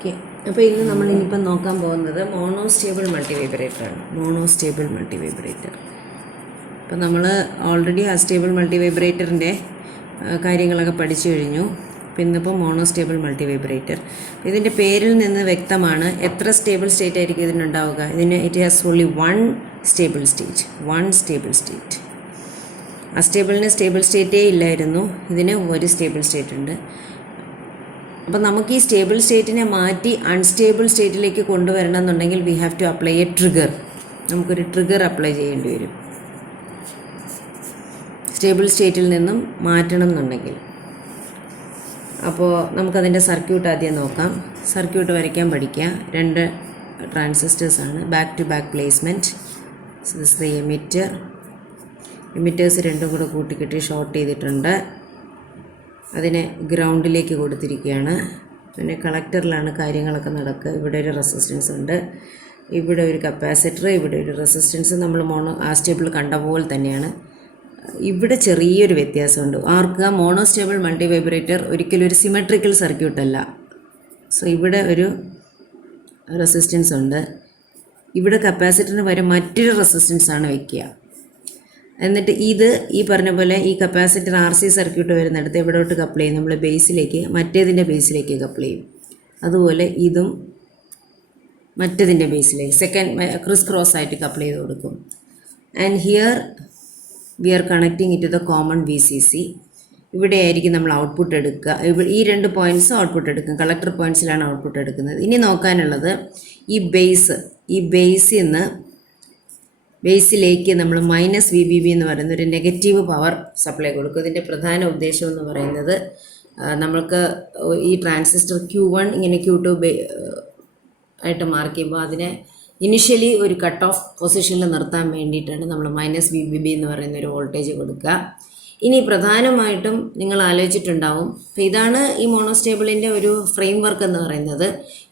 Okay, അപ്പോൾ ഇന്ന് നമ്മൾ ഇനിയിപ്പം നോക്കാൻ പോകുന്നത് മോണോസ്റ്റേബിൾ മൾട്ടിവൈബ്രേറ്ററാണ്. Monostable multivibrator. അപ്പോൾ നമ്മൾ ഓൾറെഡി അസ്റ്റേബിൾ മൾട്ടിവൈബ്രേറ്ററിൻ്റെ കാര്യങ്ങളൊക്കെ പഠിച്ചു കഴിഞ്ഞു. അപ്പോൾ ഇന്നിപ്പോൾ മോണോസ്റ്റേബിൾ മൾട്ടിവൈബ്രേറ്റർ. ഇതിൻ്റെ പേരിൽ നിന്ന് വ്യക്തമാണ് എത്ര സ്റ്റേബിൾ സ്റ്റേറ്റ് ആയിരിക്കും ഇതിനുണ്ടാവുക. It has only one stable state. അസ്റ്റേബിളിന് സ്റ്റേബിൾ സ്റ്റേറ്റേ ഇല്ലായിരുന്നു, ഇതിന് ഒരു സ്റ്റേബിൾ സ്റ്റേറ്റ് ഉണ്ട്. അപ്പോൾ നമുക്ക് ഈ സ്റ്റേബിൾ സ്റ്റേറ്റിനെ മാറ്റി അൺസ്റ്റേബിൾ സ്റ്റേറ്റിലേക്ക് കൊണ്ടുവരണം എന്നുണ്ടെങ്കിൽ we have to apply a trigger. നമുക്കൊരു ട്രിഗർ അപ്ലൈ ചെയ്യേണ്ടി വരും സ്റ്റേബിൾ സ്റ്റേറ്റിൽ നിന്നും മാറ്റണം എന്നുണ്ടെങ്കിൽ. അപ്പോൾ നമുക്കതിൻ്റെ സർക്യൂട്ട് ആദ്യം നോക്കാം. സർക്യൂട്ട് വരയ്ക്കാൻ പഠിക്കുക. 2 ട്രാൻസിസ്റ്റേഴ്സാണ്, back to back placement. This the emitters രണ്ടും കൂടെ കൂട്ടിക്കെട്ടി ഷോർട്ട് ചെയ്തിട്ടുണ്ട്. അതിനെ ഗ്രൗണ്ടിലേക്ക് കൊടുത്തിരിക്കുകയാണ്. പിന്നെ കളക്ടറിലാണ് കാര്യങ്ങളൊക്കെ നടക്കുക. ഇവിടെ ഒരു റെസിസ്റ്റൻസ് ഉണ്ട്, ഇവിടെ ഒരു കപ്പാസിറ്റർ, ഇവിടെ ഒരു റെസിസ്റ്റൻസ്. നമ്മൾ സ്റ്റേബിൾ കണ്ട പോലെ തന്നെയാണ്. ഇവിടെ ചെറിയൊരു വ്യത്യാസമുണ്ട്. ആർക്കുക മോണോസ്റ്റേബിൾ മൾട്ടിവൈബ്രേറ്റർ ഒരിക്കലും ഒരു സിമെട്രിക്കൽ സർക്യൂട്ടല്ല. സോ ഇവിടെ ഒരു റെസിസ്റ്റൻസ് ഉണ്ട്, ഇവിടെ കപ്പാസിറ്ററിന് പകരം മറ്റൊരു റെസിസ്റ്റൻസാണ് വയ്ക്കുക. എന്നിട്ട് ഇത് ഈ പറഞ്ഞ പോലെ ഈ കപ്പാസിറ്റർ RC സർക്യൂട്ട് വരുന്നിടത്ത് എവിടോട്ട് കപ്പിൾ ചെയ്യും, നമ്മൾ ബേസിലേക്ക്, മറ്റേതിൻ്റെ ബേസിലേക്ക് കപ്പിൾ ചെയ്യും. അതുപോലെ ഇതും മറ്റേതിൻ്റെ ബേസിലേക്ക് ക്രിസ് ക്രോസ് ആയിട്ട് കപ്പിൾ ചെയ്ത് കൊടുക്കും. And here we are connecting it to the common VCC. ഇവിടെ ആയിരിക്കും നമ്മൾ ഔട്ട്പുട്ട് എടുക്കുക. ഈ 2 പോയിൻറ്റ്സ് ഔട്ട്പുട്ട് എടുക്കും. കളക്ടർ പോയിൻറ്റ്സിലാണ് ഔട്ട്പുട്ട് എടുക്കുന്നത്. ഇനി നോക്കാനുള്ളത് ഈ ബേസിൽ നിന്ന് ബേസിലേക്ക് നമ്മൾ -VBB എന്ന് പറയുന്ന ഒരു നെഗറ്റീവ് പവർ സപ്ലൈ കൊടുക്കും. ഇതിൻ്റെ പ്രധാന ഉദ്ദേശം എന്ന് പറയുന്നത് നമ്മൾക്ക് ഈ ട്രാൻസിസ്റ്റർ Q1 ഇങ്ങനെ Q2 ആയിട്ട് മാർക്ക് ചെയ്യുമ്പോൾ അതിനെ ഇനിഷ്യലി ഒരു കട്ട് ഓഫ് പൊസിഷനിൽ നിർത്താൻ വേണ്ടിയിട്ടാണ് നമ്മൾ -VBB എന്ന് പറയുന്ന ഒരു വോൾട്ടേജ് കൊടുക്കുക. ഇനി പ്രധാനമായിട്ടും നിങ്ങൾ ആലോചിച്ചിട്ടുണ്ടാവും, അപ്പോൾ ഇതാണ് ഈ മോണോസ്റ്റേബിളിൻ്റെ ഒരു ഫ്രെയിം വർക്ക് എന്ന് പറയുന്നത്.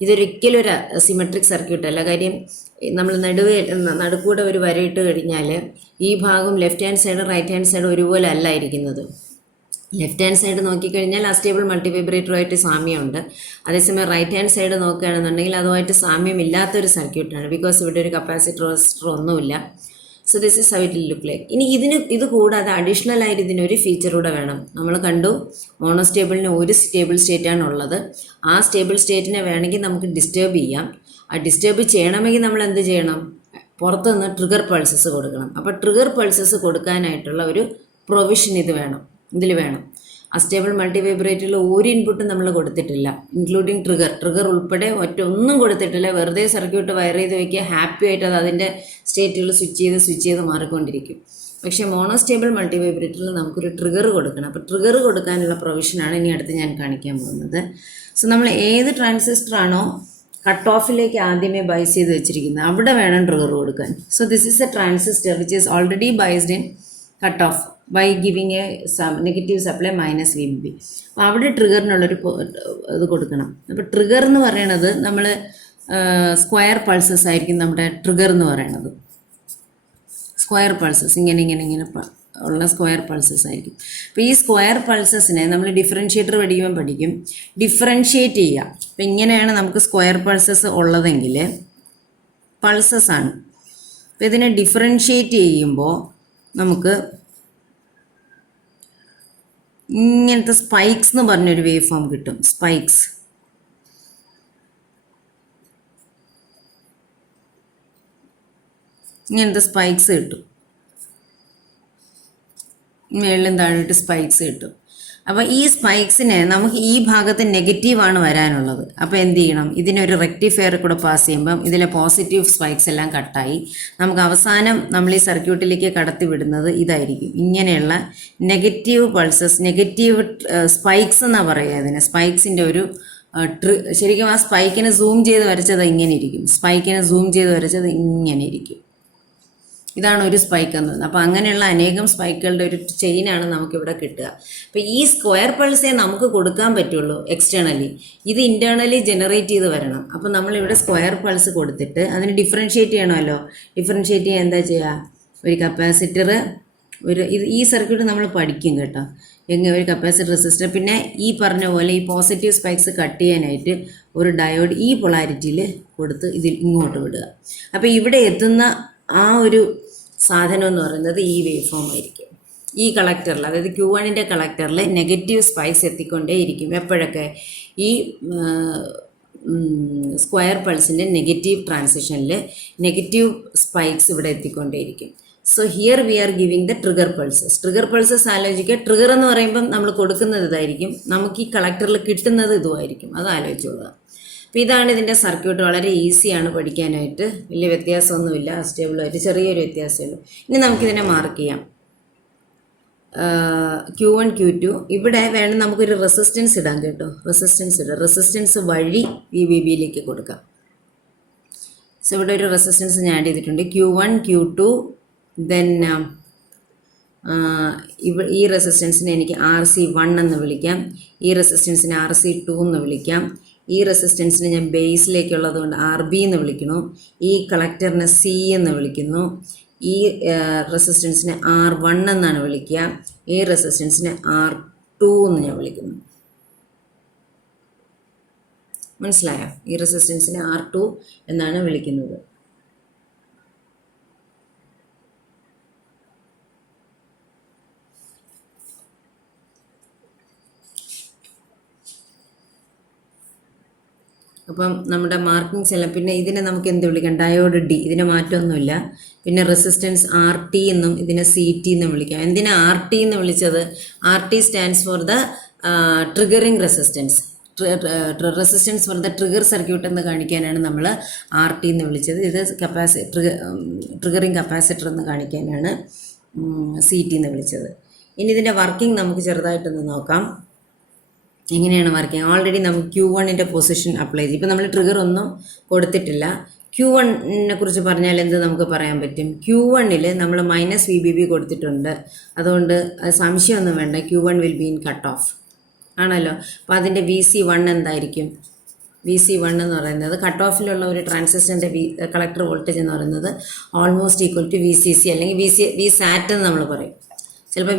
ഇതൊരിക്കലും ഒരു സിമെട്രിക് സർക്യൂട്ടല്ല. കാര്യം നമ്മൾ നടുക്കൂടെ ഒരു വരയിട്ട് കഴിഞ്ഞാൽ ഈ ഭാഗം left hand side right hand side ഒരുപോലെ അല്ല ഇരിക്കുന്നത്. ലെഫ്റ്റ് ഹാൻഡ് സൈഡ് നോക്കിക്കഴിഞ്ഞാൽ അസ്റ്റേബിൾ മൾട്ടിവൈബ്രേറ്ററുമായിട്ട് സാമ്യമുണ്ട്. അതേസമയം റൈറ്റ് ഹാൻഡ് സൈഡ് നോക്കുകയാണെന്നുണ്ടെങ്കിൽ അതുമായിട്ട് സാമ്യമില്ലാത്തൊരു സർക്യൂട്ടാണ്. ബിക്കോസ് ഇവിടെ ഒരു കപ്പാസിറ്റർ റെസിസ്റ്റർ ഒന്നുമില്ല. So this is how it will look like. ഇനി ഇത് കൂടാതെ അഡീഷണൽ ആയിട്ട് ഇതിനൊരു ഫീച്ചർ കൂടെ വേണം. നമ്മൾ കണ്ടു മോണോസ്റ്റേബിളിന് ഒരു സ്റ്റേബിൾ സ്റ്റേറ്റാണ് ഉള്ളത്. ആ സ്റ്റേബിൾ സ്റ്റേറ്റിനെ വേണമെങ്കിൽ നമുക്ക് ഡിസ്റ്റർബ് ചെയ്യാം. ആ ഡിസ്റ്റർബ് ചെയ്യണമെങ്കിൽ നമ്മൾ എന്ത് ചെയ്യണം, പുറത്തുനിന്ന് ട്രിഗർ പൾസസ് കൊടുക്കണം. അപ്പോൾ ട്രിഗർ പൾസസ് കൊടുക്കാനായിട്ടുള്ള ഒരു പ്രൊവിഷൻ ഇതിൽ വേണം. അസ്റ്റേബിൾ മൾട്ടിവൈബ്രേറ്ററിൽ ഒരു ഇൻപുട്ടും നമ്മൾ കൊടുത്തിട്ടില്ല, ഇൻക്ലൂഡിങ് ട്രിഗർ ഉൾപ്പെടെ ഒന്നും കൊടുത്തിട്ടില്ല. വെറുതെ സർക്യൂട്ട് വയർ ചെയ്ത് വയ്ക്കുക, ഹാപ്പി ആയിട്ട് അത് അതിൻ്റെ സ്റ്റേറ്റുകൾ സ്വിച്ച് ചെയ്ത് മാറിക്കൊണ്ടിരിക്കും. പക്ഷേ മോണോസ്റ്റേബിൾ മൾട്ടിവൈബ്രേറ്ററിൽ നമുക്കൊരു ട്രിഗർ കൊടുക്കണം. അപ്പോൾ ട്രിഗർ കൊടുക്കാനുള്ള പ്രൊവിഷനാണ് ഇനി അടുത്ത് ഞാൻ കാണിക്കാൻ പോകുന്നത്. സോ നമ്മൾ ഏത് ട്രാൻസിസ്റ്ററാണോ കട്ട് ഓഫിലേക്ക് ആദ്യമേ ബൈസ് ചെയ്ത് വെച്ചിരിക്കുന്നത് അവിടെ വേണം ട്രിഗർ കൊടുക്കാൻ. So this is a transistor which is already biased in cut off by giving a negative supply -VBB. അപ്പോൾ അവിടെ ട്രിഗറിനുള്ളൊരു ഇത് കൊടുക്കണം. അപ്പോൾ ട്രിഗർ എന്ന് പറയണത് നമ്മൾ സ്ക്വയർ പൾസസ് ആയിരിക്കും നമ്മുടെ ട്രിഗർ എന്ന് പറയണത്. സ്ക്വയർ പൾസസ് ഇങ്ങനെ ഉള്ള സ്ക്വയർ പൾസസ് ആയിരിക്കും. അപ്പോൾ ഈ സ്ക്വയർ പൾസസിനെ നമ്മൾ ഡിഫറൻഷ്യേറ്റർ പഠിക്കും. ഡിഫറൻഷ്യേറ്റ് ചെയ്യുക. അപ്പോൾ ഇങ്ങനെയാണ് നമുക്ക് സ്ക്വയർ പൾസസ് ഉള്ളതെങ്കിൽ പൾസസ് ആണ്. അപ്പോൾ ഇതിനെ ഡിഫറൻഷ്യേറ്റ് ചെയ്യുമ്പോൾ നമുക്ക് ഇങ്ങനത്തെ സ്പൈക്സ് എന്ന് പറഞ്ഞൊരു വേവ് ഫോം കിട്ടും. ഇങ്ങനത്തെ സ്പൈക്സ് കിട്ടും. മേളിലും താഴോട്ട് സ്പൈക്സ് കിട്ടും. അപ്പോൾ ഈ സ്പൈക്സിനെ നമുക്ക് ഈ ഭാഗത്ത് നെഗറ്റീവാണ് വരാനുള്ളത്. അപ്പോൾ എന്ത് ചെയ്യണം, ഇതിനൊരു റെക്ടിഫയർ കൂടെ പാസ് ചെയ്യുമ്പം ഇതിലെ പോസിറ്റീവ് സ്പൈക്സ് എല്ലാം കട്ടായി നമുക്ക് അവസാനം നമ്മൾ ഈ സർക്യൂട്ടിലേക്ക് കടത്തി വിടുന്നത് ഇതായിരിക്കും. ഇങ്ങനെയുള്ള നെഗറ്റീവ് പൾസസ്, നെഗറ്റീവ് സ്പൈക്സ് എന്നാണ് പറയുക ഇതിന്. സ്പൈക്സിൻ്റെ ഒരു ശരിക്കും ആ സ്പൈക്കിനെ സൂം ചെയ്ത് വരച്ചത് ഇങ്ങനെ ഇരിക്കും. ഇതാണ് ഒരു സ്പൈക്ക് എന്നത്. അപ്പോൾ അങ്ങനെയുള്ള അനേകം സ്പൈക്കുകളുടെ ഒരു ചെയിനാണ് നമുക്കിവിടെ കിട്ടുക. അപ്പോൾ ഈ സ്ക്വയർ പൾസേ നമുക്ക് കൊടുക്കാൻ പറ്റുള്ളൂ എക്സ്റ്റേണലി. ഇത് ഇൻറ്റേർണലി ജനറേറ്റ് ചെയ്ത് വരണം. അപ്പോൾ നമ്മളിവിടെ സ്ക്വയർ പൾസ് കൊടുത്തിട്ട് അതിന് ഡിഫറൻഷ്യേറ്റ് ചെയ്യണമല്ലോ. ഡിഫറൻഷ്യേറ്റ് ചെയ്യാൻ എന്താ ചെയ്യുക, ഒരു കപ്പാസിറ്റർ, ഈ സർക്യൂട്ട് നമ്മൾ പഠിക്കും കേട്ടോ. എങ്ങനെ ഒരു കപ്പാസിറ്റർ റെസിസ്റ്റർ, പിന്നെ ഈ പറഞ്ഞ പോലെ ഈ പോസിറ്റീവ് സ്പൈക്സ് കട്ട് ചെയ്യാനായിട്ട് ഒരു ഡയോഡ് ഈ പൊളാരിറ്റിയിൽ കൊടുത്ത് ഇതിൽ ഇങ്ങോട്ട് വിടുക. അപ്പോൾ ഇവിടെ എത്തുന്ന ആ ഒരു സാധനം എന്ന് പറയുന്നത് ഈ വേവ് ഫോം ആയിരിക്കും. ഈ കളക്ടറിൽ, അതായത് Q1ൻ്റെ കളക്ടറിൽ നെഗറ്റീവ് സ്പൈക്സ് എത്തിക്കൊണ്ടേയിരിക്കും. എപ്പോഴൊക്കെ ഈ സ്ക്വയർ പൾസിൻ്റെ നെഗറ്റീവ് ട്രാൻസിഷനിൽ നെഗറ്റീവ് സ്പൈക്സ് ഇവിടെ എത്തിക്കൊണ്ടേയിരിക്കും. So here we are giving the trigger pulses. Trigger pulses ആലോചിക്കുക. ട്രിഗർ എന്ന് പറയുമ്പം നമ്മൾ കൊടുക്കുന്നത് ഇതായിരിക്കും, നമുക്ക് ഈ കളക്ടറിൽ കിട്ടുന്നത് ഇതുമായിരിക്കും. അത് ആലോചിച്ചോളുക. അപ്പോൾ ഇതാണ് ഇതിൻ്റെ സർക്യൂട്ട്. വളരെ ഈസിയാണ് പഠിക്കാനായിട്ട്, വലിയ വ്യത്യാസമൊന്നുമില്ല. സ്റ്റേബിളായിട്ട് ചെറിയൊരു വ്യത്യാസമേ ഉള്ളൂ. ഇനി നമുക്കിതിനെ മാർക്ക് ചെയ്യാം. Q1 Q2 ഇവിടെ വേണം നമുക്കൊരു റെസിസ്റ്റൻസ് ഇടാം കേട്ടോ. റെസിസ്റ്റൻസ് ഇടാം. റെസിസ്റ്റൻസ് വഴി VBBയിലേക്ക് കൊടുക്കാം. സോ ഇവിടെ ഒരു റെസിസ്റ്റൻസ് ഞാൻ ആഡ് ചെയ്തിട്ടുണ്ട്. Q1 Q2 ദെൻ ഈ റെസിസ്റ്റൻസിനെ എനിക്ക് RC1 എന്ന് വിളിക്കാം. ഈ റെസിസ്റ്റൻസിനെ RC2 എന്ന് വിളിക്കാം. ഈ റെസിസ്റ്റൻസിനെ ഞാൻ ബേസിലേക്കുള്ളത് കൊണ്ട് RB എന്ന് വിളിക്കുന്നു. ഈ കളക്ടറിനെ C എന്ന് വിളിക്കുന്നു. ഈ റെസിസ്റ്റൻസിനെ R1 എന്നാണ് വിളിക്കുക. ഈ റെസിസ്റ്റൻസിനെ R2 എന്ന് ഞാൻ വിളിക്കുന്നു. മനസ്സിലായോ? ഈ റെസിസ്റ്റൻസിനെ R2 എന്നാണ് വിളിക്കുന്നത്. അപ്പം നമ്മുടെ മാർക്കിങ്സ് എല്ലാം, പിന്നെ ഇതിനെ നമുക്ക് എന്ത് വിളിക്കാം? Diode D. ഇതിന് മാറ്റമൊന്നുമില്ല. പിന്നെ റെസിസ്റ്റൻസ് RT എന്നും ഇതിനെ CT എന്നും വിളിക്കാം. എന്തിനാ RT എന്ന് വിളിച്ചത്? RT stands for the triggering resistance. Resistance for the trigger circuit എന്ന് കാണിക്കാനാണ് നമ്മൾ RT എന്ന് വിളിച്ചത്. ഇത് ട്രിഗറിങ് കപ്പാസിറ്റർ എന്ന് കാണിക്കാനാണ് CT എന്ന് വിളിച്ചത്. ഇനി ഇതിൻ്റെ വർക്കിംഗ് നമുക്ക് ചെറുതായിട്ടൊന്ന് നോക്കാം. എങ്ങനെയാണ് വർക്കിംഗ്? ഓൾറെഡി നമുക്ക് Q1ൻ്റെ പൊസിഷൻ അപ്ലൈ ചെയ്യും. ഇപ്പോൾ നമ്മൾ ട്രിഗർ ഒന്നും കൊടുത്തിട്ടില്ല. Q1നെ കുറിച്ച് പറഞ്ഞാൽ എന്ത് നമുക്ക് പറയാൻ പറ്റും? Q1ൽ നമ്മൾ -VBB കൊടുത്തിട്ടുണ്ട്. അതുകൊണ്ട് സംശയമൊന്നും വേണ്ട, Q1 will be in cut of ആണല്ലോ. അപ്പോൾ അതിൻ്റെ VC1 എന്തായിരിക്കും? VC1 എന്ന് പറയുന്നത് കട്ട് ഓഫിലുള്ള ഒരു ട്രാൻസിസ്റ്ററിൻ്റെ കളക്ടർ വോൾട്ടേജ് എന്ന് പറയുന്നത് ഓൾമോസ്റ്റ് ഈക്വൽ ടു VCC അല്ലെങ്കിൽ VSAT എന്ന് നമ്മൾ പറയും. ചിലപ്പോൾ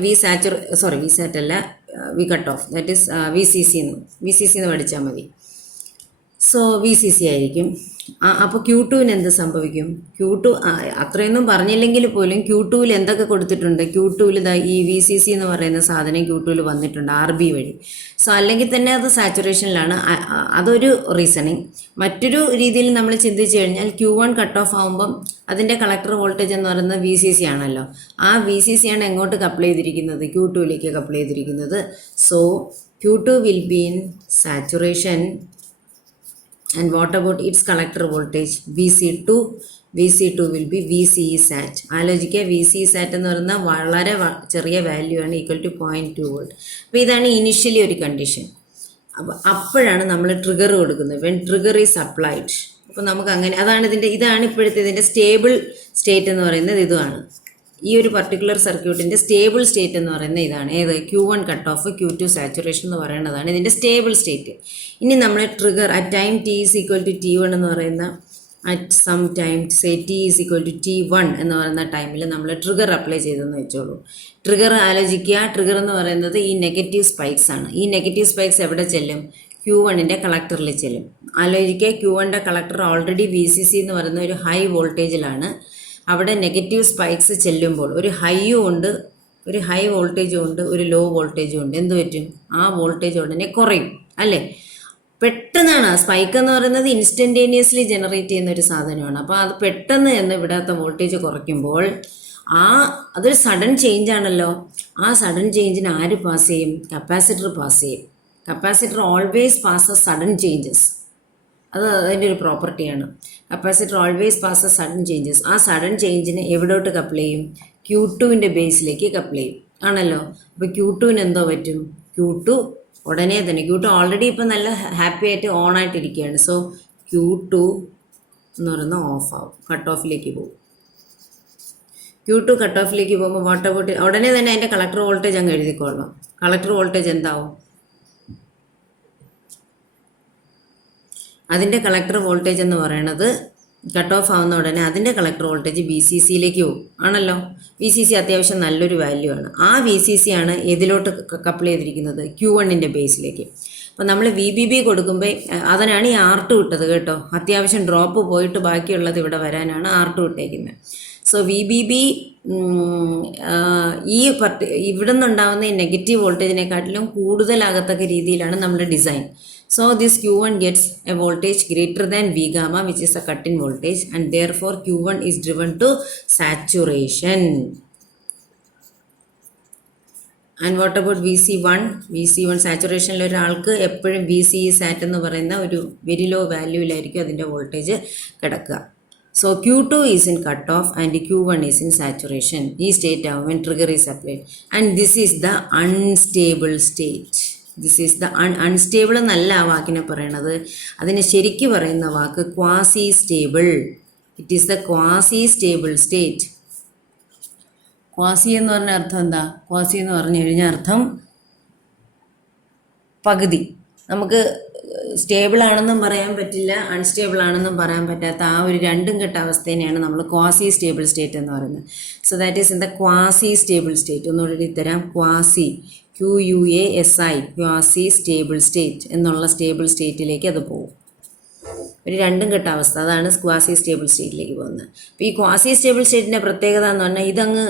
VSAT അല്ല, V cut off, that is VCC എന്ന് പഠിച്ചാൽ മതി. സോ VCC ആയിരിക്കും. അപ്പോൾ Q2വിന് എന്ത് സംഭവിക്കും? Q2 അത്രയൊന്നും പറഞ്ഞില്ലെങ്കിൽ പോലും Q2വിൽ എന്തൊക്കെ കൊടുത്തിട്ടുണ്ട്? Q2വിൽ ഈ VCC എന്ന് പറയുന്ന സാധനം Q2വിൽ വന്നിട്ടുണ്ട് RB വഴി. സോ അല്ലെങ്കിൽ തന്നെ അത് സാച്ചുറേഷനിലാണ്. അതൊരു റീസണിങ്. മറ്റൊരു രീതിയിൽ നമ്മൾ ചിന്തിച്ചു കഴിഞ്ഞാൽ Q1 കട്ട് ഓഫ് ആകുമ്പം അതിൻ്റെ കളക്ടർ വോൾട്ടേജ് എന്ന് പറയുന്നത് VCC ആണല്ലോ. ആ VCC ആണ് എങ്ങോട്ട് കപ്പിൾ ചെയ്തിരിക്കുന്നത്? Q2വിലേക്ക് കപ്പിൾ ചെയ്തിരിക്കുന്നത്. So Q2 will be in saturation. And what about its collector voltage? VC2 will be VCESAT. ആലോചിക്കുക, VCESAT എന്ന് പറയുന്നത് വളരെ ചെറിയ വാല്യൂ ആണ്, ഈക്വൽ ടു 0.2 വോൾട്ട്. അപ്പോൾ ഇതാണ് ഇനിഷ്യലി ഒരു കണ്ടീഷൻ. അപ്പോഴാണ് നമ്മൾ ട്രിഗർ കൊടുക്കുന്നത്. When trigger is applied. അപ്പോൾ നമുക്ക് അങ്ങനെ, ഇതാണ് ഇപ്പോഴത്തെ ഇതിൻ്റെ സ്റ്റേബിൾ സ്റ്റേറ്റ് എന്ന് പറയുന്നത്. ഇതുമാണ് ഈ ഒരു പർട്ടിക്കുലർ സർക്യൂട്ടിൻ്റെ സ്റ്റേബിൾ സ്റ്റേറ്റ് എന്ന് പറയുന്നത് ഇതാണ്. ഏത്? Q1 cut off, Q2 saturation എന്ന് പറയുന്നതാണ് ഇതിൻ്റെ സ്റ്റേബിൾ സ്റ്റേറ്റ്. ഇനി നമ്മൾ trigger at time T is equal to T1 എന്ന് പറയുന്ന, at some time say T is equal to T1 എന്ന് പറയുന്ന ടൈമിൽ നമ്മൾ ട്രിഗർ അപ്ലൈ ചെയ്തെന്ന് വെച്ചോളൂ. ട്രിഗർ ആലോചിക്കുക. ട്രിഗർ എന്ന് പറയുന്നത് ഈ നെഗറ്റീവ് സ്പൈക്സ് ആണ്. ഈ നെഗറ്റീവ് സ്പൈക്സ് എവിടെ ചെല്ലും? Q1ൻ്റെ കളക്ടറിൽ ചെല്ലും. ആലോചിക്കുക, Q1ൻ്റെ കളക്ടർ ഓൾറെഡി VCC എന്ന് പറയുന്ന ഒരു ഹൈ വോൾട്ടേജിലാണ്. അവിടെ നെഗറ്റീവ് സ്പൈക്സ് ചെല്ലുമ്പോൾ ഒരു ഹൈയും ഉണ്ട്, ഒരു ഹൈ വോൾട്ടേജും ഉണ്ട്, ഒരു ലോ വോൾട്ടേജും ഉണ്ട്. എന്ത് പറ്റും? ആ വോൾട്ടേജ് ഉടനെ കുറയും അല്ലേ? പെട്ടെന്നാണ്. സ്പൈക്ക് എന്ന് പറയുന്നത് ഇൻസ്റ്റൻറ്റേനിയസ്ലി ജനറേറ്റ് ചെയ്യുന്ന ഒരു സാധനമാണ്. അപ്പോൾ അത് പെട്ടെന്ന് ഇവിടുത്തെ വോൾട്ടേജ് കുറയ്ക്കുമ്പോൾ അതൊരു സഡൻ ചേഞ്ച് ആണല്ലോ. ആ സഡൻ ചേഞ്ചിന് ആര് പാസ് ചെയ്യും? കപ്പാസിറ്റർ പാസ് ചെയ്യും. Capacitor always passes sudden changes. അത് അതിൻ്റെ ഒരു പ്രോപ്പർട്ടിയാണ്. Capacitor always passes sudden changes. ആ സഡൻ ചേഞ്ചിനെ എവിടോട്ട് കപ്പിൾ ചെയ്യും? Q2വിൻ്റെ ബേസിലേക്ക് കപ്പിൾ ചെയ്യും ആണല്ലോ. അപ്പോൾ Q2വിന് എന്തോ പറ്റും? Q2 ഉടനെ തന്നെ, Q2 ഓൾറെഡി ഇപ്പം നല്ല ഹാപ്പി ആയിട്ട് ഓൺ ആയിട്ടിരിക്കുകയാണ്. സോ Q2 എന്ന് പറയുന്നത് ഓഫ് ആവും, കട്ട് ഓഫിലേക്ക് പോകും. Q2 കട്ട് ഓഫിലേക്ക് പോകുമ്പോൾ വാട്ട് അബൌട്ട്, ഉടനെ തന്നെ അതിൻ്റെ കളക്ടർ വോൾട്ടേജ് അങ്ങ് എഴുതിക്കൊള്ളാം. കളക്ടർ വോൾട്ടേജ് എന്താവും? അതിൻ്റെ കളക്ടർ വോൾട്ടേജ് എന്ന് പറയുന്നത് കട്ട് ഓഫ് ആവുന്ന ഉടനെ അതിൻ്റെ കളക്ടർ വോൾട്ടേജ് ബി സി സിയിലേക്ക് പോകും ആണല്ലോ. ബി സി സി അത്യാവശ്യം നല്ലൊരു വാല്യൂ ആണ്. ആ ബി സി സി ആണ് ഏതിലോട്ട് കപ്പിൾ ചെയ്തിരിക്കുന്നത്? Q1ൻ്റെ ബേസിലേക്ക്. അപ്പോൾ നമ്മൾ വി ബി ബി കൊടുക്കുമ്പോൾ അതിനാണ് ഈ R2 ഇട്ടത് കേട്ടോ. അത്യാവശ്യം ഡ്രോപ്പ് പോയിട്ട് ബാക്കിയുള്ളത് ഇവിടെ വരാനാണ് R2 ഇട്ടേക്കുന്നത്. സോ വി ബി ബി ഈ ഇവിടെ നിന്നുണ്ടാകുന്ന ഈ നെഗറ്റീവ് വോൾട്ടേജിനെക്കാട്ടിലും കൂടുതലാകത്തക്ക രീതിയിലാണ് നമ്മുടെ design. So this Q1 gets a voltage greater than V gamma, which is a cut-in voltage, and therefore Q1 is driven to saturation. And what about VC1? VC1 സാച്ചുറേഷനിൽ ഒരാൾക്ക് എപ്പോഴും VC sat എന്ന് പറയുന്ന ഒരു very low വാല്യൂവിലായിരിക്കും അതിൻ്റെ voltage കിടക്കുക. So Q2 is in cutoff and Q1 is in saturation. ഈ state ആവും when trigger is applied. And this is the unstable state. This is the unstable എന്നല്ല ആ വാക്കിനെ പറയണത്. അതിന് ശരിക്ക് പറയുന്ന വാക്ക് quasi stable. It is the quasi stable state. Quasi എന്ന് പറഞ്ഞ അർത്ഥം എന്താ? ക്വാസി എന്ന് പറഞ്ഞു കഴിഞ്ഞാൽ അർത്ഥം പകുതി. നമുക്ക് സ്റ്റേബിൾ ആണെന്നും പറയാൻ പറ്റില്ല, അൺസ്റ്റേബിൾ ആണെന്നും പറയാൻ പറ്റാത്ത ആ ഒരു രണ്ടും കെട്ട അവസ്ഥേനെയാണ് നമ്മൾ ക്വാസി സ്റ്റേബിൾ സ്റ്റേറ്റ് എന്ന് പറയുന്നത്. So that is in the quasi stable state. ഒന്നുകൂടി തരാം. Quasi QUASI quasi stable state എന്നുള്ള സ്റ്റേബിൾ സ്റ്റേറ്റിലേക്ക് അത് പോകും. ഒരു രണ്ടും കെട്ട അവസ്ഥ, അതാണ് ക്വാസി സ്റ്റേബിൾ സ്റ്റേറ്റിലേക്ക് പോകുന്നത്. അപ്പോൾ ഈ ക്വാസി സ്റ്റേബിൾ സ്റ്റേറ്റിൻ്റെ പ്രത്യേകത എന്ന് പറഞ്ഞാൽ ഇതങ്ങ്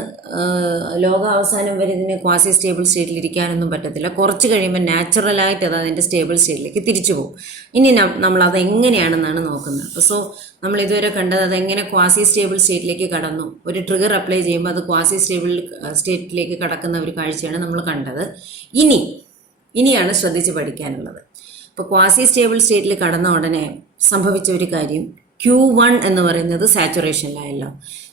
ലോകാവസാനം വരെ ഇതിന് ക്വാസി സ്റ്റേബിൾ സ്റ്റേറ്റിൽ ഇരിക്കാനൊന്നും പറ്റത്തില്ല. കുറച്ച് കഴിയുമ്പോൾ നാച്ചുറലായിട്ട് അത് അതിൻ്റെ സ്റ്റേബിൾ സ്റ്റേറ്റിലേക്ക് തിരിച്ചു പോകും. ഇനി നമ്മൾ അത് എങ്ങനെയാണെന്നാണ് നോക്കുന്നത്. അപ്പോൾ സോ നമ്മൾ ഇതുവരെ കണ്ടത് അതെങ്ങനെ ക്വാസി സ്റ്റേബിൾ സ്റ്റേറ്റിലേക്ക് കടന്നു. ഒരു ട്രിഗർ അപ്ലൈ ചെയ്യുമ്പോൾ അത് ക്വാസി സ്റ്റേബിൾ സ്റ്റേറ്റിലേക്ക് കടക്കുന്ന ഒരു കാഴ്ചയാണ് നമ്മൾ കണ്ടത്. ഇനിയാണ് ശ്രദ്ധിച്ച് പഠിക്കാനുള്ളത്. ഇപ്പോൾ ക്വാസി സ്റ്റേബിൾ സ്റ്റേറ്റിൽ കടന്ന ഉടനെ സംഭവിച്ച ഒരു കാര്യം, Q1 എന്ന് പറയുന്നത് സാച്ചുറേഷനിലായല്ലോ.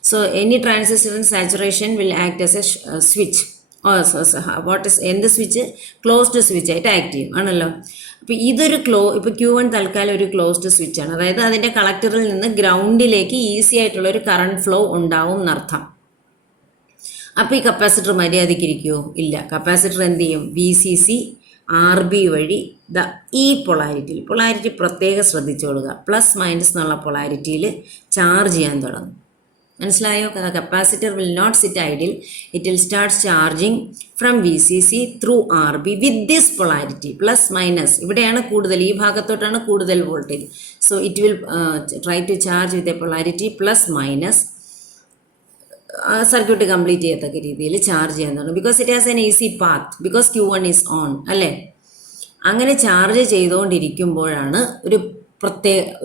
So any transistor in saturation will act as a switch. എന്ത് സ്വിച്ച്? ക്ലോസ്ഡ് സ്വിച്ച് ആയിട്ട് ആക്ട് ചെയ്യും ആണല്ലോ. അപ്പോൾ ഇതൊരു ഇപ്പോൾ Q1 തൽക്കാലം ഒരു ക്ലോസ്ഡ് സ്വിച്ചാണ്. അതായത് അതിൻ്റെ കളക്ടറിൽ നിന്ന് ഗ്രൗണ്ടിലേക്ക് ഈസി ആയിട്ടുള്ളൊരു കറണ്ട് ഫ്ലോ ഉണ്ടാവും എന്നർത്ഥം. അപ്പോൾ ഈ കപ്പാസിറ്റർ മര്യാദയ്ക്കിരിക്കുമോ? ഇല്ല. കപ്പാസിറ്റർ എന്ത് ചെയ്യും? VCC RB വഴി ഈ പൊളാരിറ്റി പ്രത്യേകം ശ്രദ്ധിച്ചോളുക. പ്ലസ് മൈനസ് എന്നുള്ള പൊളാരിറ്റിയിൽ ചാർജ് ചെയ്യാൻ തുടങ്ങും. മനസ്സിലായോ? Capacitor will not sit idle. It will start charging from VCC through RB with this polarity plus minus. ഇവിടെയാണ് കൂടുതൽ, ഈ ഭാഗത്തോട്ടാണ് കൂടുതൽ voltage. So it will try to charge with a polarity plus minus. Circuit complete ചെയ്യത്തക്ക രീതിയിൽ charge ചെയ്യാൻ തുടങ്ങും. Because it has an easy path, because Q1 is on അല്ലേ. അങ്ങനെ ചാർജ് ചെയ്തുകൊണ്ടിരിക്കുമ്പോഴാണ്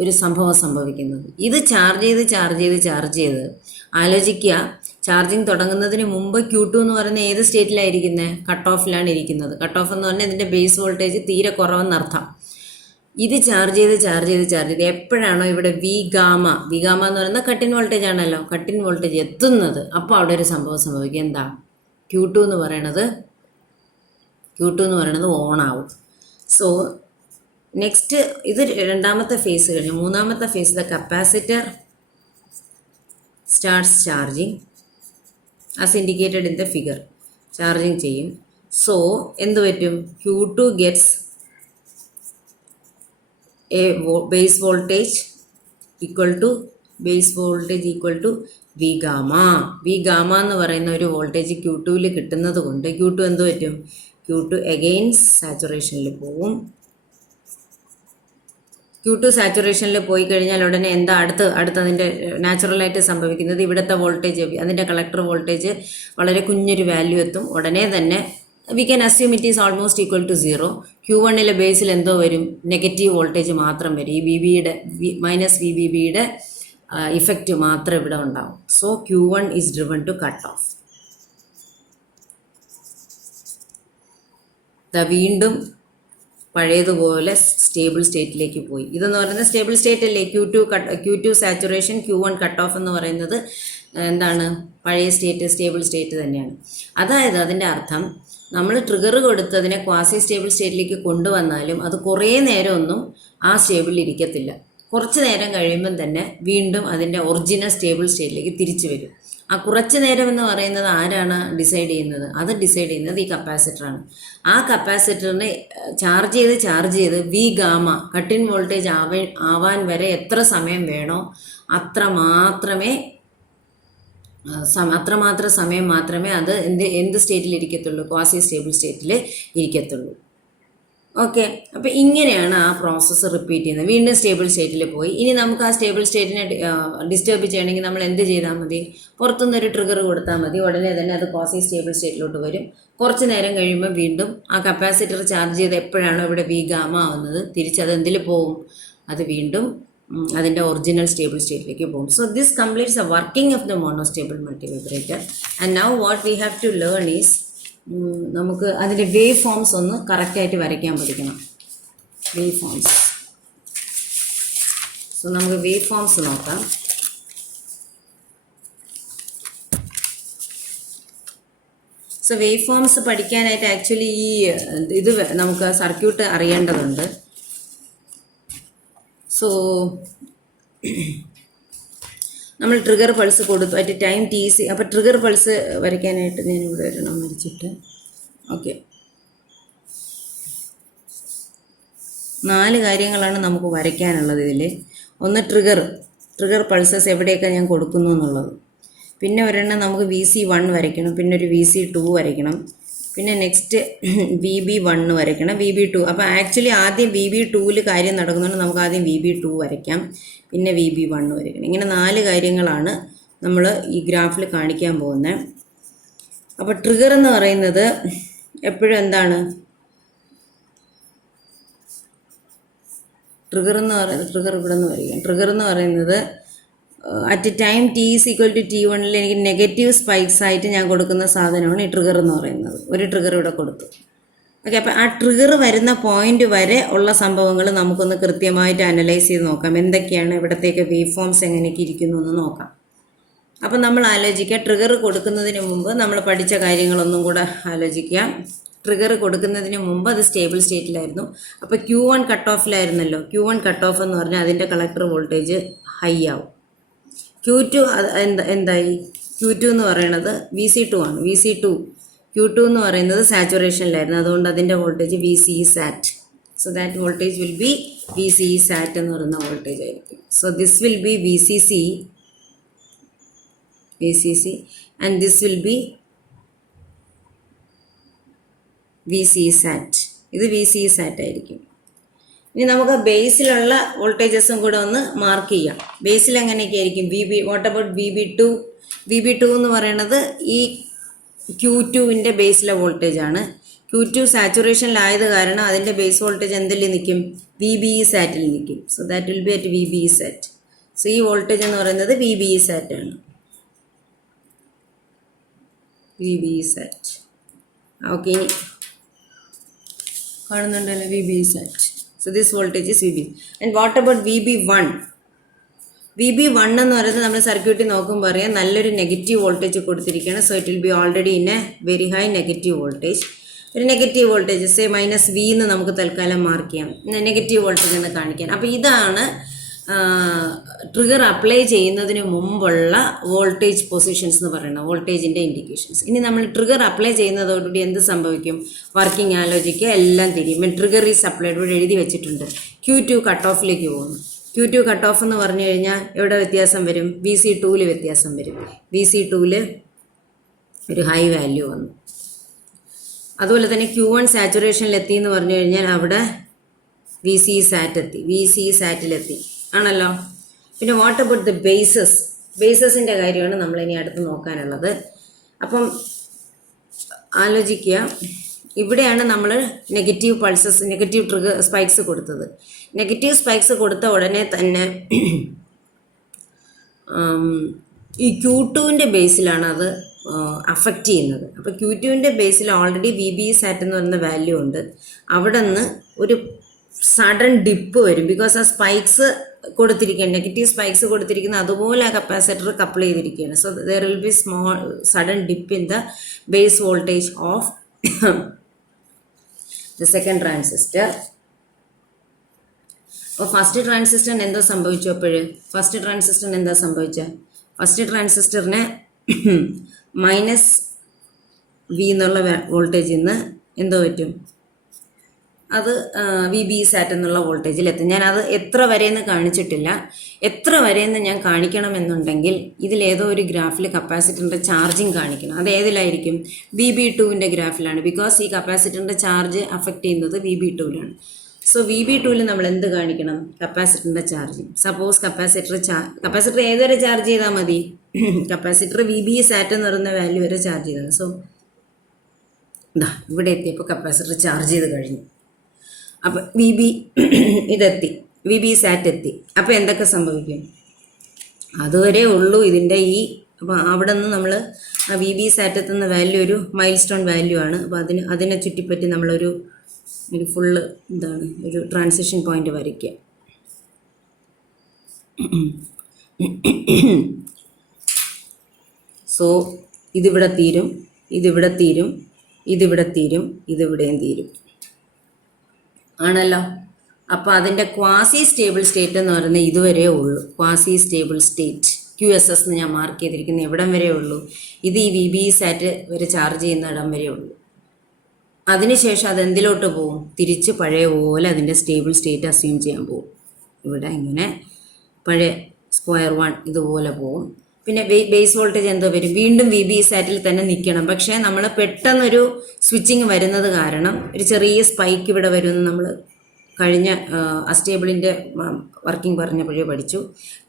ഒരു സംഭവം സംഭവിക്കുന്നത്. ഇത് ചാർജ് ചെയ്ത് ആലോചിക്കുക. ചാർജിങ് തുടങ്ങുന്നതിന് മുമ്പ് Q2 എന്ന് പറയുന്ന ഏത് സ്റ്റേറ്റിലായിരിക്കുന്നത്? കട്ട് ഓഫിലാണ് ഇരിക്കുന്നത്. കട്ട് ഓഫ് എന്ന് പറഞ്ഞാൽ ഇതിൻ്റെ ബേസ് വോൾട്ടേജ് തീരെ കുറവെന്നർത്ഥം. ഇത് ചാർജ് ചെയ്ത് എപ്പോഴാണോ ഇവിടെ വി ഗാമ എന്ന് പറയുന്നത് കട്ടിൻ വോൾട്ടേജ് ആണല്ലോ, കട്ടിൻ വോൾട്ടേജ് എത്തുന്നത്, അപ്പോൾ അവിടെ ഒരു സംഭവം സംഭവിക്കും. എന്താ? Q2 എന്ന് പറയണത് ഓൺ ആവും. സോ നെക്സ്റ്റ് ഇത് രണ്ടാമത്തെ ഫേസ് കഴിഞ്ഞു. മൂന്നാമത്തെ phase the capacitor starts charging as indicated in the figure. Charging ചെയ്യും. സോ എന്ത് പറ്റും? Q2 gets a base voltage equal to V gamma. V gamma എന്ന് പറയുന്ന ഒരു വോൾട്ടേജ് Q2 കിട്ടുന്നത് കൊണ്ട് Q2 എന്ത് പറ്റും? Q2 അഗെയിൻസ് സാച്ചുറേഷനിൽ പോവും. Q2 സാച്ചുറേഷനിൽ പോയി കഴിഞ്ഞാൽ ഉടനെ എന്താ അടുത്തതിൻ്റെ നാച്ചുറലായിട്ട് സംഭവിക്കുന്നത്? ഇവിടുത്തെ വോൾട്ടേജ്, അതിൻ്റെ കളക്ടർ വോൾട്ടേജ് വളരെ കുഞ്ഞൊരു വാല്യൂ എത്തും. ഉടനെ തന്നെ we can assume it is almost equal to 0. Q1 ബേസിൽ എന്തോ വരും? നെഗറ്റീവ് വോൾട്ടേജ് മാത്രം വരും. ഈ VBBയുടെ ഇഫക്റ്റ് മാത്രം ഇവിടെ ഉണ്ടാവും. So Q1 is driven to cut off. വീണ്ടും പഴയതുപോലെ സ്റ്റേബിൾ സ്റ്റേറ്റിലേക്ക് പോയി. ഇതെന്ന് പറയുന്നത് സ്റ്റേബിൾ സ്റ്റേറ്റ് അല്ലേ? Q2 saturation, Q1 cut off എന്ന് പറയുന്നത് എന്താണ്? പഴയ സ്റ്റേബിൾ സ്റ്റേറ്റ് തന്നെയാണ്. അതായത് അതിൻ്റെ അർത്ഥം നമ്മൾ ട്രിഗർ കൊടുത്തതിനെ ക്വാസി സ്റ്റേബിൾ സ്റ്റേറ്റിലേക്ക് കൊണ്ടുവന്നാലും അത് കുറേ നേരമൊന്നും ആ സ്റ്റേബിളിൽ ഇരിക്കത്തില്ല. കുറച്ച് നേരം കഴിയുമ്പം തന്നെ വീണ്ടും അതിൻ്റെ ഒറിജിനൽ സ്റ്റേബിൾ സ്റ്റേറ്റിലേക്ക് തിരിച്ചു വരും. ആ കുറച്ച് നേരം എന്ന് പറയുന്നത് ആരാണ് ഡിസൈഡ് ചെയ്യുന്നത്? അത് ഡിസൈഡ് ചെയ്യുന്നത് ഈ കപ്പാസിറ്ററാണ്. ആ കപ്പാസിറ്ററിനെ ചാർജ് ചെയ്ത് V gamma cut in voltage ആവാൻ വരെ എത്ര സമയം വേണോ അത്രമാത്രം സമയം മാത്രമേ അത് എന്ത് സ്റ്റേറ്റിൽ ഇരിക്കത്തുള്ളൂ? ക്വാസി സ്റ്റേബിൾ സ്റ്റേറ്റിൽ ഇരിക്കത്തുള്ളൂ. ഓക്കെ, അപ്പോൾ ഇങ്ങനെയാണ് ആ പ്രോസസ്സ് റിപ്പീറ്റ് ചെയ്യുന്നത്. വീണ്ടും സ്റ്റേബിൾ സ്റ്റേറ്റിൽ പോയി. ഇനി നമുക്ക് ആ സ്റ്റേബിൾ സ്റ്റേറ്റിനെ ഡിസ്റ്റർബ് ചെയ്യണമെങ്കിൽ നമ്മൾ എന്ത് ചെയ്താൽ മതി? പുറത്തുനിന്നൊരു ട്രിഗർ കൊടുത്താൽ മതി. ഉടനെ തന്നെ അത് ക്വാസി സ്റ്റേബിൾ സ്റ്റേറ്റിലോട്ട് വരും. കുറച്ച് നേരം കഴിയുമ്പോൾ വീണ്ടും ആ കപ്പാസിറ്റർ ചാർജ് ചെയ്ത് എപ്പോഴാണോ ഇവിടെ വി ഗാമ ആവുന്നത്, തിരിച്ചത് എന്തിൽ പോവും? അത് വീണ്ടും അതിൻ്റെ ഒറിജിനൽ സ്റ്റേബിൾ സ്റ്റേറ്റിലേക്ക് പോകും. So this completes a working of the monostable multivibrator. And now what we have to learn is, നമുക്ക് അതിൻ്റെ വേവ് ഫോംസ് ഒന്ന് കറക്റ്റായിട്ട് വരയ്ക്കാൻ പഠിക്കണം. Wave forms. സോ നമുക്ക് വേവ് ഫോംസ് നോക്കാം. സോ വേവ് ഫോംസ് പഠിക്കാനായിട്ട് ആക്ച്വലി ഇത് നമുക്ക് സർക്യൂട്ട് അറിയേണ്ടതുണ്ട്. സോ നമ്മൾ ട്രിഗർ പൾസ് കൊടുത്തു അറ്റ് ടൈം ടി സി. അപ്പോൾ ട്രിഗർ പൾസ് വരയ്ക്കാനായിട്ട് ഞാൻ ഇവിടെ വരണം വരച്ചിട്ട്. ഓക്കെ, 4 കാര്യങ്ങളാണ് നമുക്ക് വരയ്ക്കാനുള്ളത് ഇതിൽ. ഒന്ന് ട്രിഗർ പൾസസ് എവിടെയൊക്കെ ഞാൻ കൊടുക്കുന്നു എന്നുള്ളത്. പിന്നെ ഒരെണ്ണം നമുക്ക് VC1 വരയ്ക്കണം, പിന്നെ ഒരു VC2 വരയ്ക്കണം, പിന്നെ നെക്സ്റ്റ് VB1 വരയ്ക്കണം, VB2. അപ്പോൾ ആക്ച്വലി ആദ്യം VB2ൽ കാര്യം നടക്കുന്നുണ്ട്. നമുക്ക് ആദ്യം VB2 വരയ്ക്കാം, പിന്നെ VB1 വരയ്ക്കണം. ഇങ്ങനെ 4 കാര്യങ്ങളാണ് നമ്മൾ ഈ ഗ്രാഫിൽ കാണിക്കാൻ പോകുന്നത്. അപ്പോൾ ട്രിഗർ എന്ന് പറയുന്നത് എപ്പോഴും എന്താണ്? ട്രിഗർ ഇവിടെ നിന്ന് വരയ്ക്കാം. ട്രിഗർ എന്ന് പറയുന്നത് അറ്റ് ടൈം T = T1 എനിക്ക് നെഗറ്റീവ് സ്പൈക്സ് ആയിട്ട് ഞാൻ കൊടുക്കുന്ന സാധനമാണ് ഈ ട്രിഗർ എന്ന് പറയുന്നത്. ഒരു ട്രിഗർ ഇവിടെ കൊടുത്തു. ഓക്കെ, അപ്പോൾ ആ ട്രിഗർ വരുന്ന പോയിന്റ് വരെ ഉള്ള സംഭവങ്ങൾ നമുക്കൊന്ന് കൃത്യമായിട്ട് അനലൈസ് ചെയ്ത് നോക്കാം. എന്തൊക്കെയാണ് ഇവിടത്തേക്ക് വേവ് ഫോംസ് എങ്ങനെയൊക്കെ ഇരിക്കുന്നു എന്ന് നോക്കാം. അപ്പം നമ്മൾ ആലോചിക്കുക, ട്രിഗർ കൊടുക്കുന്നതിന് മുമ്പ് നമ്മൾ പഠിച്ച കാര്യങ്ങളൊന്നും കൂടെ ആലോചിക്കാം. ട്രിഗർ കൊടുക്കുന്നതിന് മുമ്പ് അത് സ്റ്റേബിൾ സ്റ്റേറ്റിലായിരുന്നു. അപ്പോൾ Q1 cut ഓഫിലായിരുന്നല്ലോ. Q1 cut off എന്ന് പറഞ്ഞാൽ അതിൻ്റെ കളക്ടർ വോൾട്ടേജ് ഹൈ ആവും. Q2 എന്തായി? Q2 എന്ന് പറയുന്നത് VC2 ആണ്. Q2 എന്ന് പറയുന്നത് സാച്ചുറേഷനിലായിരുന്നു. അതുകൊണ്ട് അതിൻ്റെ voltage VCE SAT. So that voltage will be VCE SAT എന്ന് പറയുന്ന വോൾട്ടേജ് ആയിരിക്കും. So this will be VCC and this will be VCE SAT. ഇത് VCE SAT ആയിരിക്കും. ഇനി നമുക്ക് ബേസിലുള്ള വോൾട്ടേജസും കൂടെ ഒന്ന് മാർക്ക് ചെയ്യാം. ബേസിൽ എങ്ങനെയൊക്കെ ആയിരിക്കും? വാട്ട് അബൌട്ട് VB2 എന്ന് പറയുന്നത് ഈ Q2വിൻ്റെ ബേസിലെ വോൾട്ടേജാണ്. Q2 സാച്ചുറേഷനിലായത് കാരണം അതിൻ്റെ ബേസ് വോൾട്ടേജ് എന്തിൽ നിൽക്കും? VBE SATൽ നിൽക്കും. So that will B at VBE SAT. So ഈ വോൾട്ടേജ് എന്ന് പറയുന്നത് VBE SAT ആണ്. VBE SAT. ഓക്കെ, കാണുന്നുണ്ടല്ലോ VBE SAT. So this voltage is VB. And what about VB1? VB1 എന്ന് പറയുന്നത് നമ്മൾ സർക്യൂട്ടിൽ നോക്കുമ്പോൾ അറിയാം നല്ലൊരു നെഗറ്റീവ് വോൾട്ടേജ് കൊടുത്തിരിക്കുകയാണ്. So it will be already in A very high negative voltage. ഒരു നെഗറ്റീവ് വോൾട്ടേജ് സേ -V എന്ന് നമുക്ക് തൽക്കാലം മാർക്ക് ചെയ്യാം, നെഗറ്റീവ് വോൾട്ടേജ് എന്ന് കാണിക്കാൻ. അപ്പോൾ ഇതാണ് ട്രിഗർ അപ്ലൈ ചെയ്യുന്നതിന് മുമ്പുള്ള വോൾട്ടേജ് പൊസിഷൻസ് എന്ന് പറയുന്നത്, വോൾട്ടേജിൻ്റെ ഇൻഡിക്കേഷൻസ്. ഇനി നമ്മൾ ട്രിഗർ അപ്ലൈ ചെയ്യുന്നതോടുകൂടി എന്ത് സംഭവിക്കും? വർക്കിംഗ് ആലോചിക്കുക, എല്ലാം തിരിയും. ട്രിഗർ ഈസ് അപ്ലൈഡ് ഇവിടെ എഴുതി വെച്ചിട്ടുണ്ട്. Q2 കട്ട് ഓഫിലേക്ക് പോകുന്നു. Q2 കട്ട് ഓഫ് എന്ന് പറഞ്ഞു കഴിഞ്ഞാൽ എവിടെ വ്യത്യാസം വരും? VC2ൽ വ്യത്യാസം വരും. VC2ൽ ഒരു ഹൈ വാല്യൂ വന്നു. അതുപോലെ തന്നെ Q1 സാച്ചുറേഷനിൽ എത്തി എന്ന് പറഞ്ഞു കഴിഞ്ഞാൽ അവിടെ VCE SATലെത്തി ആണല്ലോ. പിന്നെ വാട്ട് അബൌട്ട് ദ ബേസസിൻ്റെ കാര്യമാണ് നമ്മളിനി അടുത്ത് നോക്കാനുള്ളത്. അപ്പം ആലോചിക്കുക, ഇവിടെയാണ് നമ്മൾ നെഗറ്റീവ് ട്രിഗർ സ്പൈക്സ് കൊടുത്തത്. നെഗറ്റീവ് സ്പൈക്സ് കൊടുത്ത ഉടനെ തന്നെ ഈ Q2വിൻ്റെ ബേസിലാണ് അത് അഫക്റ്റ് ചെയ്യുന്നത്. അപ്പോൾ Q2വിൻ്റെ ബേസിൽ ഓൾറെഡി VBE SAT എന്ന് പറയുന്ന വാല്യൂ ഉണ്ട്. അവിടെ നിന്ന് ഒരു സഡൻ ഡിപ്പ് വരും. ബിക്കോസ് ആ സ്പൈക്സ് കൊടുത്തിരിക്കുകയാണ്, നെഗറ്റീവ് സ്പൈക്സ് കൊടുത്തിരിക്കുന്ന അതുപോലെ ആ കപ്പാസിറ്റർ കപ്പിൾ ചെയ്തിരിക്കുകയാണ്. So there will be sudden dip in the base voltage of the second transistor. അപ്പോൾ ഫസ്റ്റ് ട്രാൻസിസ്റ്ററിന് എന്താ സംഭവിച്ചു? ഫസ്റ്റ് ട്രാൻസിസ്റ്ററിന് മൈനസ് വി എന്നുള്ള വോൾട്ടേജിൽ നിന്ന് എന്തോ പറ്റും, അത് വി ബി സാറ്റ് എന്നുള്ള വോൾട്ടേജിൽ എത്തും. ഞാൻ അത് എത്ര വരെയെന്ന് കാണിച്ചിട്ടില്ല. എത്ര വരെയെന്ന് ഞാൻ കാണിക്കണമെന്നുണ്ടെങ്കിൽ ഇതിലേതോ ഒരു ഗ്രാഫിൽ കപ്പാസിറ്ററിൻ്റെ ചാർജിങ് കാണിക്കണം. അത് ഏതിലായിരിക്കും? വി ബി ടുവിൻ്റെ ഗ്രാഫിലാണ്. ബിക്കോസ് ഈ കപ്പാസിറ്ററിൻ്റെ ചാർജ് അഫക്റ്റ് ചെയ്യുന്നത് വി ബി ടുവിലാണ്. സോ വി ബി ടുവിൽ നമ്മൾ എന്ത് കാണിക്കണം? കപ്പാസിറ്ററിൻ്റെ ചാർജിങ്. സപ്പോസ് കപ്പാസിറ്റർ ഏതുവരെ ചാർജ് ചെയ്താൽ മതി? കപ്പാസിറ്റർ വി ബി സാറ്റ് എന്ന് പറയുന്ന വാല്യൂ വരെ ചാർജ് ചെയ്താണ്. സോ ഇവിടെ എത്തിയപ്പോൾ കപ്പാസിറ്റർ ചാർജ് ചെയ്ത് കഴിഞ്ഞു. അപ്പം വി ബി ഇതെത്തി, വി ബി സാറ്റ് എത്തി. അപ്പോൾ എന്തൊക്കെ സംഭവിക്കും? അതുവരെ ഉള്ളൂ ഇതിൻ്റെ അപ്പോൾ അവിടെ നിന്ന് നമ്മൾ ആ വി ബി സാറ്റ് എത്തുന്ന വാല്യൂ ഒരു മൈൽ സ്റ്റോൺ വാല്യൂ ആണ്. അപ്പോൾ അതിനെ ചുറ്റിപ്പറ്റി നമ്മളൊരു ഫുള്ള് ഒരു ട്രാൻസിഷൻ പോയിന്റ് വരയ്ക്കുക. സോ ഇതിവിടെ തീരും, ഇതിവിടെ തീരും, ഇതിവിടെ തീരും, ഇതിവിടെയും തീരും ആണല്ലോ. അപ്പോൾ അതിൻ്റെ ക്വാസി സ്റ്റേബിൾ സ്റ്റേറ്റ് എന്ന് പറയുന്നത് ഇതുവരെ ഉള്ളൂ. ക്വാസി സ്റ്റേബിൾ സ്റ്റേറ്റ് QSS എന്ന് ഞാൻ മാർക്ക് ചെയ്തിരിക്കുന്നത് എവിടം വരെ ഉള്ളൂ? ഇത് ഈ വി ബി സാറ്റ് വരെ ചാർജ് ചെയ്യുന്ന ഇടം വരെ ഉള്ളൂ. അതിനുശേഷം അതെന്തിലോട്ട് പോവും? തിരിച്ച് പഴയ പോലെ അതിൻ്റെ സ്റ്റേബിൾ സ്റ്റേറ്റ് അസ്യൂം ചെയ്യാൻ പോവും. ഇവിടെ ഇങ്ങനെ പഴയ സ്ക്വയർ 1 ഇതുപോലെ പോവും. പിന്നെ ബേസ് വോൾട്ടേജ് എന്തോ വരും? വീണ്ടും വി ബി സാറ്റിൽ തന്നെ നിൽക്കണം. പക്ഷേ നമ്മൾ പെട്ടെന്നൊരു സ്വിച്ചിങ് വരുന്നത് കാരണം ഒരു ചെറിയ സ്പൈക്ക് ഇവിടെ വരുമെന്ന് നമ്മൾ കഴിഞ്ഞ അസ്റ്റേബിളിൻ്റെ വർക്കിംഗ് പറഞ്ഞപ്പോഴേ പഠിച്ചു.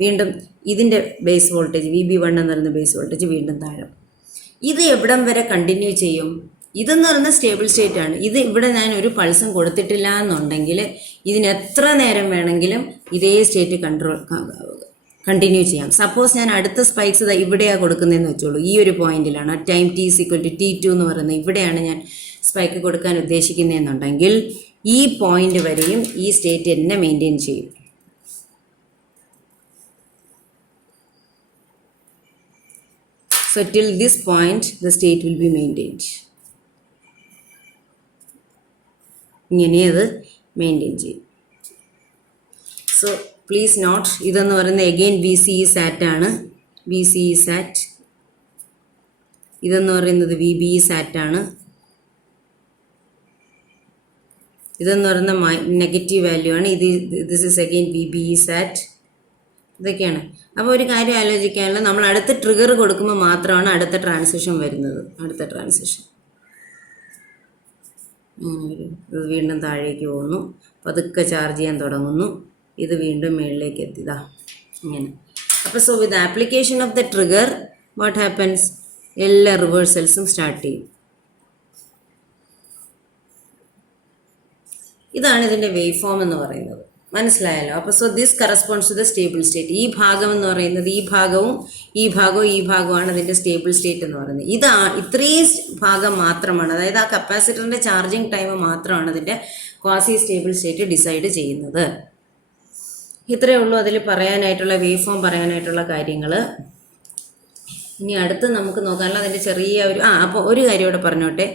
വീണ്ടും ഇതിൻ്റെ ബേസ് വോൾട്ടേജ് VB1 എന്ന് പറയുന്ന ബേസ് വോൾട്ടേജ് വീണ്ടും താഴെ. ഇത് എവിടം വരെ കണ്ടിന്യൂ ചെയ്യും? ഇതെന്ന് പറയുന്ന സ്റ്റേബിൾ സ്റ്റേറ്റ് ആണ്. ഇത് ഇവിടെ ഞാൻ ഒരു പൾസും കൊടുത്തിട്ടില്ല എന്നുണ്ടെങ്കിൽ ഇതിന് എത്ര നേരം വേണമെങ്കിലും ഇതേ സ്റ്റേറ്റ് കണ്ടിന്യൂ ചെയ്യാം. സപ്പോസ് ഞാൻ അടുത്ത സ്പൈക്സ് ഇവിടെയാണ് കൊടുക്കുന്നതെന്ന് വെച്ചോളൂ, ഈ ഒരു പോയിന്റിലാണ്. ടൈം T=T2 എന്ന് പറയുന്നത് ഇവിടെയാണ് ഞാൻ സ്പൈക്ക് കൊടുക്കാൻ ഉദ്ദേശിക്കുന്നതെന്നുണ്ടെങ്കിൽ ഈ പോയിന്റ് വരെയും ഈ സ്റ്റേറ്റ് തന്നെ മെയിൻറ്റെയിൻ ചെയ്യും. So till this point the state will be maintained. ഇങ്ങനെ അത് മെയിൻറ്റെയിൻ ചെയ്യും. സോ പ്ലീസ് നോട്ട്, ഇതെന്ന് പറയുന്നത് അഗെയിൻ VCE സാറ്റ് ആണ്. VCE സാറ്റ്. ഇതെന്ന് പറയുന്നത് VBE സാറ്റ് ആണ്. ഇതെന്ന് പറയുന്ന നെഗറ്റീവ് വാല്യൂ ആണ്. ദിസ് ഇസ് അഗെയിൻ VBE സാറ്റ്. ഇതൊക്കെയാണ്. അപ്പോൾ ഒരു കാര്യം ആലോചിക്കാനുള്ള, നമ്മൾ അടുത്ത ട്രിഗർ കൊടുക്കുമ്പോൾ മാത്രമാണ് അടുത്ത ട്രാൻസിഷൻ വരുന്നത്. അടുത്ത ട്രാൻസിഷൻ ഇത് വീണ്ടും താഴേക്ക് പോകുന്നു, പതുക്കെ ചാർജ് ചെയ്യാൻ തുടങ്ങുന്നു, ഇത് വീണ്ടും മുകളിലേക്ക് എത്തിയതാ ഇങ്ങനെ. അപ്പോൾ so with application of the trigger what happens? എല്ലാ റിവേഴ്സൽസും സ്റ്റാർട്ട് ചെയ്യും. ഇതാണ് ഇതിൻ്റെ വേവ് ഫോം എന്ന് പറയുന്നത്. മനസ്സിലായല്ലോ? അപ്പോൾ so this corresponds to the stable state. ഈ ഭാഗം എന്ന് പറയുന്നത് ഈ ഭാഗവുമാണ് അതിൻ്റെ സ്റ്റേബിൾ സ്റ്റേറ്റ് എന്ന് പറയുന്നത്. ഇത്രയും ഭാഗം മാത്രമാണ്, അതായത് ആ കപ്പാസിറ്ററിൻ്റെ ചാർജിങ് ടൈം മാത്രമാണ് അതിൻ്റെ ക്വാസി സ്റ്റേബിൾ സ്റ്റേറ്റ് ഡിസൈഡ് ചെയ്യുന്നത്. ഇത്രയേ ഉള്ളൂ അതിൽ പറയാനായിട്ടുള്ള, വേവ് ഫോം പറയാനായിട്ടുള്ള കാര്യങ്ങൾ. ഇനി അടുത്ത് നമുക്ക് നോക്കാനുള്ള അതിൻ്റെ ചെറിയ അപ്പോൾ ഒരു കാര്യം ഇവിടെ പറഞ്ഞോട്ടെ.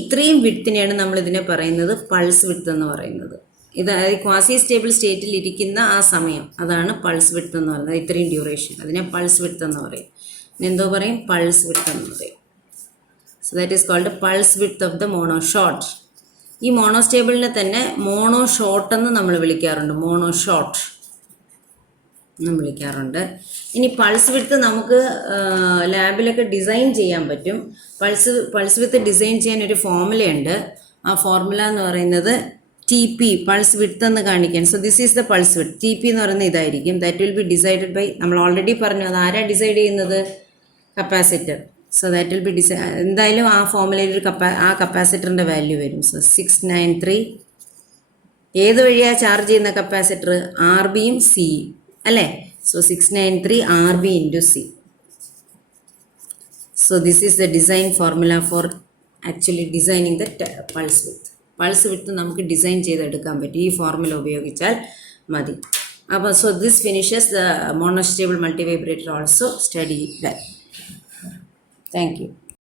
ഇത്രയും വിഡ്ത്തിനെയാണ് നമ്മളിതിനെ പറയുന്നത് പൾസ് വിഡ്ത്ത് എന്ന് പറയുന്നത്. അതായത് ക്വാസി സ്റ്റേബിൾ സ്റ്റേറ്റിൽ ഇരിക്കുന്ന ആ സമയം, അതാണ് പൾസ് വിഡ്ത്ത് എന്ന് പറയുന്നത്. ഇത്രയും ഡ്യൂറേഷൻ, അതിനെ പൾസ് വിഡ്ത്ത് എന്ന് പറയും. എന്തോ പറയും? പൾസ് വിഡ്ത്ത് എന്ന് പറയും. So that is called pulse width of the mono shot. ഈ മോണോ സ്റ്റേബിളിനെ തന്നെ മോണോ ഷോട്ട് എന്ന് നമ്മൾ വിളിക്കാറുണ്ട്. മോണോ ഷോട്ട് എന്നും വിളിക്കാറുണ്ട്. ഇനി പൾസ് വിഡ്ത്ത് നമുക്ക് ലാബിലൊക്കെ ഡിസൈൻ ചെയ്യാൻ പറ്റും. പൾസ് വിഡ്ത്ത് ഡിസൈൻ ചെയ്യാൻ ഒരു ഫോർമുലയുണ്ട്. ആ ഫോർമുല എന്ന് പറയുന്നത് TP, പൾസ് വിഡ്ത്ത് എന്ന് കാണിക്കാൻ. So this is the pulse width. TP എന്ന് പറയുന്നത് ഇതായിരിക്കും. That will be decided by, നമ്മൾ ഓൾറെഡി പറഞ്ഞു, അത് ആരാ ഡിസൈഡ് ചെയ്യുന്നത്? Capacitor. So that will be എന്തായാലും ആ ഫോർമുലയിൽ ആ കപ്പാസിറ്ററിൻ്റെ വാല്യൂ വരും. സോ 693. ഏത് വഴിയാണ് ചാർജ് ചെയ്യുന്ന കപ്പാസിറ്റർ? RBയും Cയും അല്ലേ? So 693 RB into C. So this is the design formula for actually designing the pulse width. Pulse width നമുക്ക് ഡിസൈൻ ചെയ്തെടുക്കാൻ പറ്റും ഈ ഫോർമുല ഉപയോഗിച്ചാൽ മതി. അപ്പോൾ so this finishes the monostable multivibrator also study that. Thank you.